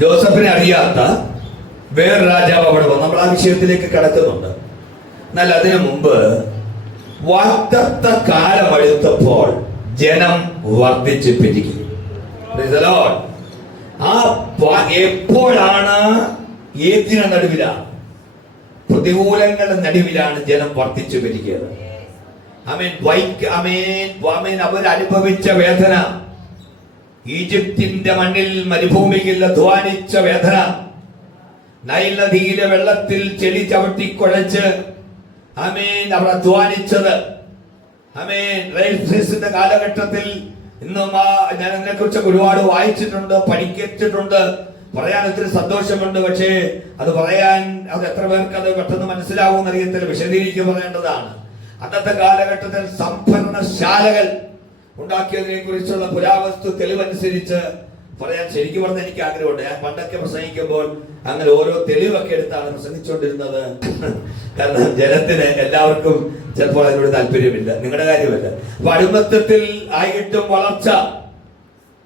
ജോസഫിനെ അറിയാത്ത വേറെ രാജാവ് അവിടെ വന്നു. നമ്മൾ ആ വിഷയത്തിലേക്ക് കടക്കുന്നുണ്ട്. എന്നാൽ അതിനു മുമ്പ് വാഗ്ദത്ത കാലം അടുത്തപ്പോൾ ജനം വർദ്ധിച്ചു പെരുകി. എപ്പോഴാണ്? ഏതിന് നടുവിലാണ്? പ്രതികൂലങ്ങളുടെ നടുവിലാണ് ജനം വർദ്ധിച്ചു പെരുകിയത്. അവരനുഭവിച്ച വേദന, ഈജിപ്തിന്റെ മണ്ണിൽ മരുഭൂമിയിൽ അധ്വാനിച്ച വേദന, നൈൽ നദിയിലെ വെള്ളത്തിൽ ചെളി ചവിട്ടിക്കുഴച്ച് അവർ അധ്വാനിച്ചത്, റെയിൽവേസിന്റെ കാലഘട്ടത്തിൽ ഇന്നും ഞാൻ അതിനെ കുറിച്ച് ഒരുപാട് വായിച്ചിട്ടുണ്ട്, പഠിച്ചിട്ടുണ്ട്, പറയാൻ ഒത്തിരി സന്തോഷമുണ്ട്. പക്ഷേ അത് പറയാൻ എത്ര പേർക്ക് അത് പെട്ടെന്ന് മനസ്സിലാവും അറിയത്തില്ല, വിശദീകരിച്ച് പറയേണ്ടതാണ്. അന്നത്തെ കാലഘട്ടത്തിൽ സംഭരണശാലകൾ ഉണ്ടാക്കിയതിനെ കുറിച്ചുള്ള പുരാവസ്തു തെളിവനുസരിച്ച് പറയാൻ ശരിക്കും പറഞ്ഞാൽ എനിക്ക് ആഗ്രഹമുണ്ട്. ഞാൻ പണ്ടൊക്കെ പ്രസംഗിക്കുമ്പോൾ അങ്ങനെ ഓരോ തെളിവൊക്കെ എടുത്താണ് പ്രസംഗിച്ചുകൊണ്ടിരുന്നത്. കാരണം ജനത്തിന് എല്ലാവർക്കും ചിലപ്പോൾ അതിനോട് താല്പര്യമില്ല, നിങ്ങളുടെ കാര്യമല്ല. അപ്പൊ അടിമത്തത്തിൽ ആയിട്ടും വളർച്ച,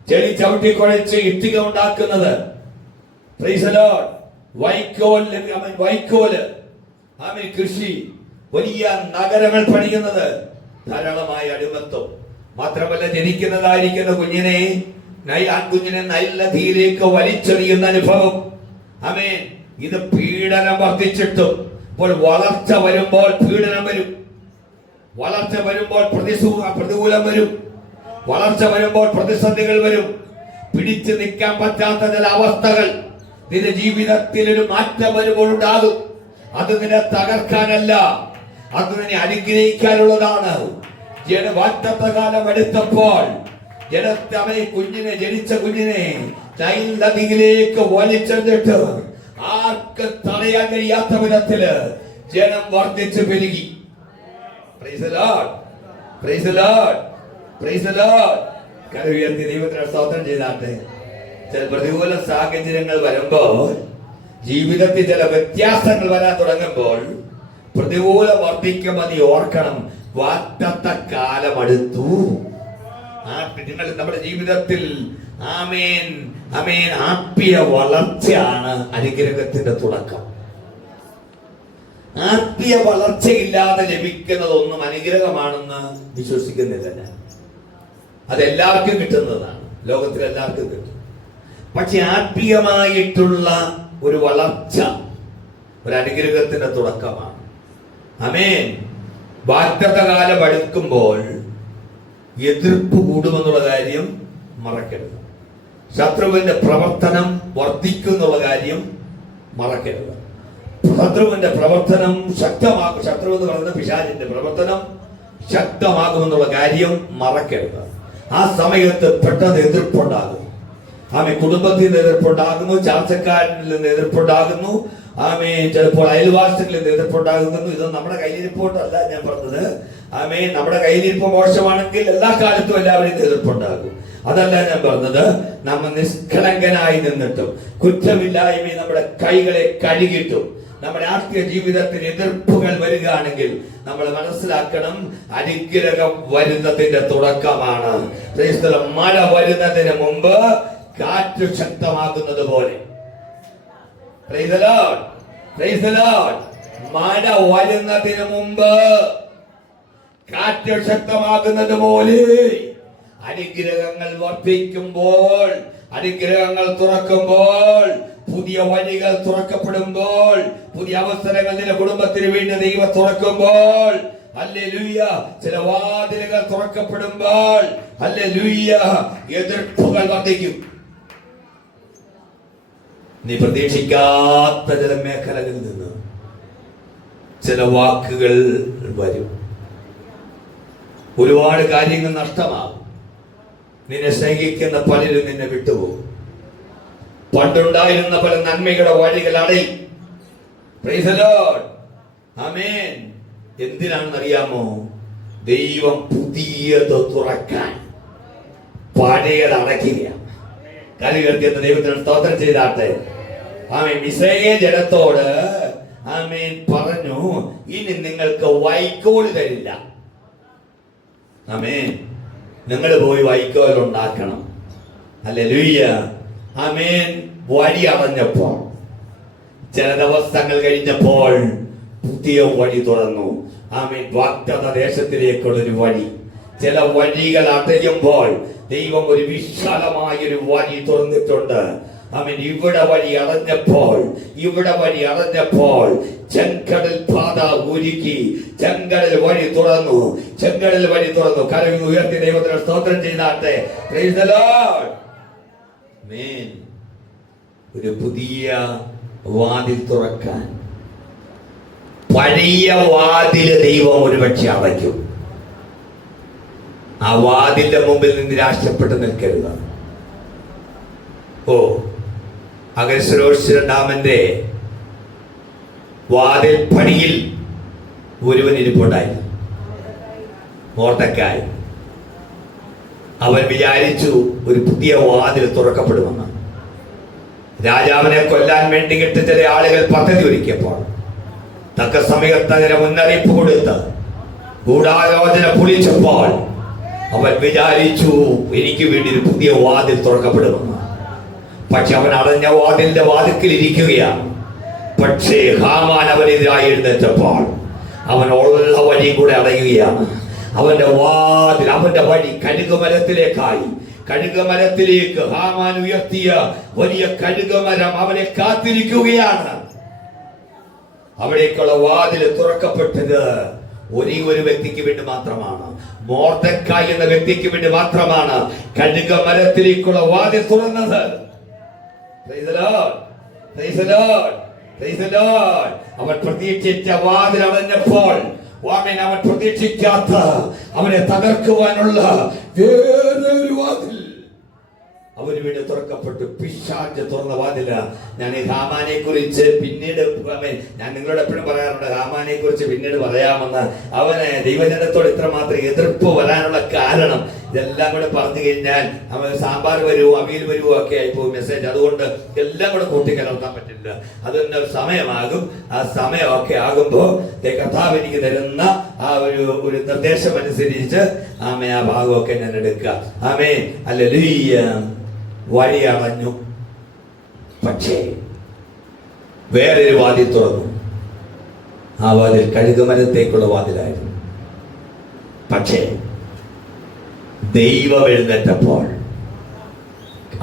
ചെടി ചവിട്ടിക്കുഴച്ച് ഇഷ്ടിക ഉണ്ടാക്കുന്നത്, വൈക്കോല്, കൃഷി, വലിയ നഗരങ്ങൾ പണിയുന്നത്, ധാരാളമായ അടിമത്തം. മാത്രമല്ല ജനിക്കുന്നതായിരിക്കുന്ന കുഞ്ഞിനെ ആൺകുഞ്ഞിനെ നൈൽ നദിയിലേക്ക് വലിച്ചെറിയുന്ന അനുഭവം. ഇത് പീഡനം വർദ്ധിച്ചിട്ടും ഇപ്പോൾ വളർച്ച വരുമ്പോൾ പീഡനം വരും, വളർച്ച വരുമ്പോൾ പ്രതികൂലം വരും, വളർച്ച വരുമ്പോൾ പ്രതിസന്ധികൾ വരും. പിടിച്ചു നിൽക്കാൻ പറ്റാത്ത ചില അവസ്ഥകൾ നിന്റെ ജീവിതത്തിൽ ഒരു മാറ്റം വരുമ്പോൾ ഉണ്ടാകും. അത് നിന്നെ തകർക്കാനല്ല, അത് നിന്നെ അനുഗ്രഹിക്കാനുള്ളതാണ്. വാഗ്ദത്തകാലം എടുത്തപ്പോൾ ജനിച്ച കുഞ്ഞിനെ നൈൽ നദിയിലേക്ക് വലിച്ചെറിഞ്ഞിട്ട് ആർക്ക് തടയാൻ കഴിയാത്ത വിധത്തില് ജനം വർദ്ധിച്ചു പെരുകി. ദൈവത്തിന് സ്തോത്രം ചെയ്താട്ടെ. ചില പ്രതികൂല സാഹചര്യങ്ങൾ വരുമ്പോൾ, ജീവിതത്തിൽ ചില വ്യത്യാസങ്ങൾ വരാൻ തുടങ്ങുമ്പോൾ പ്രതികൂലം വർദ്ധിക്കുമ്പോൾ നീ ഓർക്കണം, വാഗ്ദത്ത കാലം അടുത്തു. നിങ്ങൾ നമ്മുടെ ജീവിതത്തിൽ ആത്മീയ വളർച്ചയാണ് അനുഗ്രഹത്തിന്റെ തുടക്കം. ആത്മീയ വളർച്ചയില്ലാതെ ലഭിക്കുന്നതൊന്നും അനുഗ്രഹമാണെന്ന് വിശ്വസിക്കുന്നില്ല ഞാൻ. അതെല്ലാവർക്കും കിട്ടുന്നതാണ്, ലോകത്തിൽ എല്ലാവർക്കും കിട്ടും. പക്ഷെ ആത്മീയമായിട്ടുള്ള ഒരു വളർച്ച ഒരു അനുഗ്രഹത്തിന്റെ തുടക്കമാണ്. വാഗ്ദത്ത കാലം അടുക്കുമ്പോൾ എതിർപ്പ് കൂടുമെന്നുള്ള കാര്യം മറക്കരുത്. ശത്രുവിന്റെ പ്രവർത്തനം വർദ്ധിക്കും എന്നുള്ള കാര്യം മറക്കരുത്. ശത്രുവിന്റെ പ്രവർത്തനം ശക്തമാകും. ശത്രു എന്ന് പറയുന്ന പിശാചിന്റെ പ്രവർത്തനം ശക്തമാകുമെന്നുള്ള കാര്യം മറക്കരുത്. ആ സമയത്ത് പെട്ടെന്ന് എതിർപ്പുണ്ടാകും. കുടുംബത്തിൽ നിന്ന് എതിർപ്പുണ്ടാകുന്നു, ചാർച്ചക്കാരിൽ നിന്ന് എതിർപ്പുണ്ടാകുന്നു, ചിലപ്പോൾ അയൽവാസികളിൽ നിന്ന് എതിർപ്പുണ്ടാകുന്നു. ഇത് നമ്മുടെ കയ്യിലിരിപ്പോട്ടല്ല ഞാൻ പറഞ്ഞത്. നമ്മുടെ കയ്യിലിരിപ്പ് മോശമാണെങ്കിൽ എല്ലാ കാലത്തും എല്ലാവരും എതിർപ്പുണ്ടാകും. അതല്ല ഞാൻ പറഞ്ഞത്. നമ്മൾ നിഷ്കളങ്കനായി നിന്നിട്ടും കുറ്റമില്ലായ്മ നമ്മുടെ കൈകളെ കഴുകിയിട്ടും നമ്മുടെ ആത്മീയ ജീവിതത്തിൽ എതിർപ്പുകൾ വരികയാണെങ്കിൽ നമ്മൾ മനസ്സിലാക്കണം, അനുഗ്രഹം വരുന്നതിന്റെ തുടക്കമാണ്. മഴ വരുന്നതിന് മുമ്പ് കാറ്റ് ശക്തമാകുന്നത് പോലെ, മഴ വരുന്നതിന് മുമ്പ് കാറ്റ് ശക്തമാകുന്നത് പോലെ അനുഗ്രഹങ്ങൾ വർദ്ധിക്കുമ്പോൾ, അനുഗ്രഹങ്ങൾ തുറക്കുമ്പോൾ, പുതിയ വഴികൾ തുറക്കപ്പെടുമ്പോൾ, പുതിയ അവസരങ്ങൾ നിന്റെ കുടുംബത്തിന് വേണ്ടി ദൈവം തുറക്കുമ്പോൾ, ഹല്ലേലൂയ, ചില വാതിലുകൾ തുറക്കപ്പെടുമ്പോൾ, ഹല്ലേലൂയ, എതിർപ്പുകൾ വർദ്ധിക്കും. നീ പ്രതീക്ഷിക്കാത്ത ചില മേഖലകളിൽ നിന്ന് ചില വാക്കുകൾ വരും. ഒരുപാട് കാര്യങ്ങൾ നഷ്ടമാകും. നിന്നെ സ്നേഹിക്കുന്ന പലരും നിന്നെ വിട്ടുപോകും. പണ്ടുണ്ടായിരുന്ന പല നന്മയുടെ വഴികൾ അടയും. Praise the Lord. ആമേൻ. എന്തിനാണെന്നറിയാമോ? ദൈവം പുതിയത് തുറക്കാൻ പഴയത് അടയ്ക്കുകയാണ്. കലികർത്തിയെന്ന് ദൈവത്തിന് സ്തോത്രം ചെയ്താട്ടെ. ആമേൻ. ഇസ്രായേൽ ജനത്തോട് ആമേൻ പറഞ്ഞു, ഇനി നിങ്ങൾക്ക് വൈക്കോൽ തരില്ല. ആമേൻ. നിങ്ങൾ പോയി വൈക്കോൽ ഉണ്ടാക്കണം. ഹല്ലേലൂയ. ആമേൻ, വഴി അടഞ്ഞപ്പോൾ, ചില ദിവസങ്ങൾ കഴിഞ്ഞപ്പോൾ പുതിയ വഴി തുറന്നു. ആമേൻ, വാഗ്ദത്ത ദേശത്തിലേക്കുള്ളൊരു വഴി. ചില വഴികൾ അടയുമ്പോൾ ദൈവം ഒരു വിശാലമായൊരു വഴി തുറന്നിട്ടുണ്ട്. ആമേൻ, ഇവിടെ വഴി അടഞ്ഞപ്പോൾ ചെങ്കടൽ പാത ഒരുക്കി, ചെങ്കടൽ വഴി തുറന്നു. കരങ്ങൾ ഉയർത്തി ദൈവത്തിന് സ്തോത്രം ചെയ്താട്ടെ. Praise the Lord. ആമേൻ. ഒരു പുതിയ വാതിൽ തുറക്കാൻ പഴയ വാതിൽ ദൈവം ഒരുപക്ഷെ അടയ്ക്കും. ആ വാതിലിന്റെ മുമ്പിൽ നിന്ന് നിരാശപ്പെട്ട് നിൽക്കരുത്. അഗസ്ത്യോസ് ഡാമിന്റെ വാതിൽ പടിയിൽ ഒരുവൻ ഇരിപ്പുണ്ടായി, മോർദെഖായി. അവൻ വിചാരിച്ചു ഒരു പുതിയ വാതിൽ തുറക്കപ്പെടുമെന്ന്. രാജാവിനെ കൊല്ലാൻ വേണ്ടി ചില ആളുകൾ പദ്ധതി ഒരുക്കിയപ്പോൾ തക്ക സമയത്ത് അതിന് മുന്നറിയിപ്പ് കൊടുത്ത് ഗൂഢാലോചന പൊളിച്ചപ്പോൾ അവൻ വിചാരിച്ചു എനിക്ക് വേണ്ടി ഒരു പുതിയ വാതിൽ തുറക്കപ്പെടുമെന്ന്. പക്ഷെ അവൻ അടഞ്ഞ വാതിലിന്റെ വാതിൽക്കൽ ഇരിക്കുകയാണ്. പക്ഷേ ഹാമാൻ അവനെതിരായി എഴുന്നേറ്റപ്പോൾ അവൻ ഉള്ള വഴി കൂടെ അടയുകയാണ്. അവന്റെ വഴി കഴുകുമരത്തിലേക്ക് ഹാമാൻ ഉയർത്തിയ വലിയ കഴുകുമരം അവനെ കാത്തിരിക്കുകയാണ്. അവിടേക്കുള്ള വാതിൽ തുറക്കപ്പെട്ടത് ഒരേ ഒരു വ്യക്തിക്ക് വേണ്ടി മാത്രമാണ്. മോർദെഖായി എന്ന വ്യക്തിക്ക് വേണ്ടി മാത്രമാണ് കഴുകുമരത്തിലേക്കുള്ള വാതിൽ തുറന്നത്. Praise the Lord. Praise the Lord. Praise the Lord. അവൻ പ്രതീക്ഷിച്ച വാതിൽ അടഞ്ഞപ്പോൾ അവൻ പ്രതീക്ഷിക്കാത്ത, അവനെ തകർക്കുവാനുള്ള വേറൊരു വാതിൽ അവന് വേണ്ടി തുറക്കപ്പെട്ടു. പിശാച് തുറന്ന വാതില. ഞാൻ ഈ ഹാമാനെ കുറിച്ച് പിന്നീട് ഞാൻ നിങ്ങളോട് എപ്പോഴും പറയാറുണ്ട്, ഹാമാനെ കുറിച്ച് പിന്നീട് പറയാമെന്ന്. അവന് ദൈവജനത്തോട് ഇത്രമാത്രം എതിർപ്പ് വരാനുള്ള കാരണം ഇതെല്ലാം കൂടെ പറഞ്ഞു കഴിഞ്ഞാൽ അവൻ സാമ്പാർ വരുവോ അവിയൽ വരുവോ ഒക്കെ ആയിപ്പോവും മെസ്സേജ്. അതുകൊണ്ട് എല്ലാം കൂടെ കൂട്ടിക്കലർത്താൻ പറ്റില്ല. അതിന്റെ ഒരു സമയമാകും. ആ സമയമൊക്കെ ആകുമ്പോൾ കർത്താവ് എനിക്ക് തരുന്ന ആ ഒരു നിർദ്ദേശം അനുസരിച്ച് ആ ഭാഗമൊക്കെ ഞാൻ എടുക്കുക. ആമേൻ. ഹല്ലേലൂയ. വഴി അടഞ്ഞു. പക്ഷേ വേറൊരു വാതിൽ തുറന്നു. ആ വാതിൽ കഴുകുമരത്തേക്കുള്ള വാതിലായിരുന്നു. പക്ഷേ ദൈവം എഴുന്നേറ്റപ്പോൾ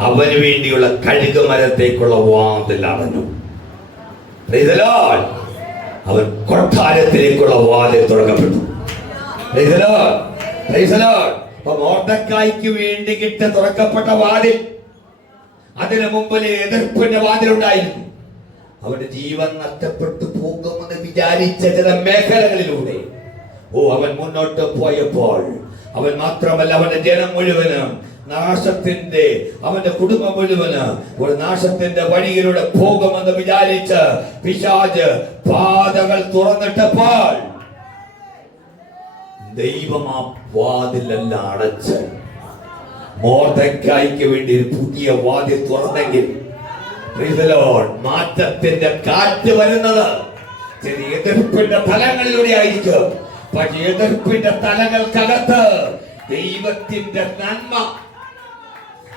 അവന് വേണ്ടിയുള്ള കഴുകുമരത്തേക്കുള്ള വാതിൽ അടഞ്ഞു. അവൻ കൊട്ടാരത്തിലേക്കുള്ള വാതിൽ തുറക്കപ്പെട്ടു. മോർദെഖായിക്ക് വേണ്ടി തുറക്കപ്പെട്ട വാതിൽ, അതിനു മുമ്പിൽ എതിർപ്പിന്റെ വാതിലുണ്ടായിരുന്നു. അവന്റെ ജീവൻ നഷ്ടപ്പെട്ടു പോകുമെന്ന് വിചാരിച്ച ചില മേഖലകളിലൂടെ അവൻ മുന്നോട്ട് പോയപ്പോൾ അവൻ മാത്രമല്ല, അവന്റെ ജനം മുഴുവനും അവന്റെ കുടുംബം മുഴുവന് ഒരു നാശത്തിന്റെ വഴിയിലൂടെ പോകുമെന്ന് വിചാരിച്ച് പിശാച് പാതകൾ തുറന്നിട്ടപ്പോൾ ദൈവം ആ വാതിലെല്ലാം അടച്ച് മോർദെഖായിക്ക് വേണ്ടി ഒരു പുതിയ വാതിൽ തുറന്നെങ്കിൽ മാറ്റത്തിന്റെ കാറ്റ് വരുന്നത് എതിർപ്പിന്റെ തലങ്ങളിലൂടെ ആയിരിക്കും. പക്ഷെ എതിർപ്പിന്റെ തലങ്ങൾക്കകത്ത് ദൈവത്തിന്റെ നന്മ,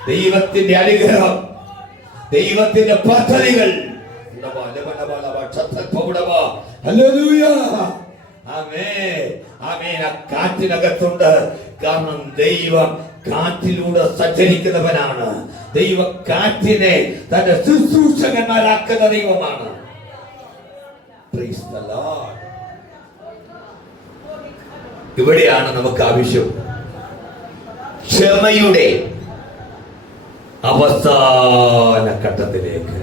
ദൈവത്തിന്റെ അനുഗ്രഹം, ദൈവത്തിന്റെ പദ്ധതികൾ കാറ്റിനകത്തുണ്ട്. കാരണം ദൈവം കാറ്റിലൂടെ സഞ്ചരിക്കുന്നവനാണ്. ദൈവ കാറ്റിനെ തന്റെ ശുശ്രൂഷകന്മാരാക്കുന്ന ദൈവമാണ്. ഇവിടെയാണ് നമുക്ക് ആവശ്യം ക്ഷമയുടെ അവസാന ഘട്ടത്തിലേക്ക്.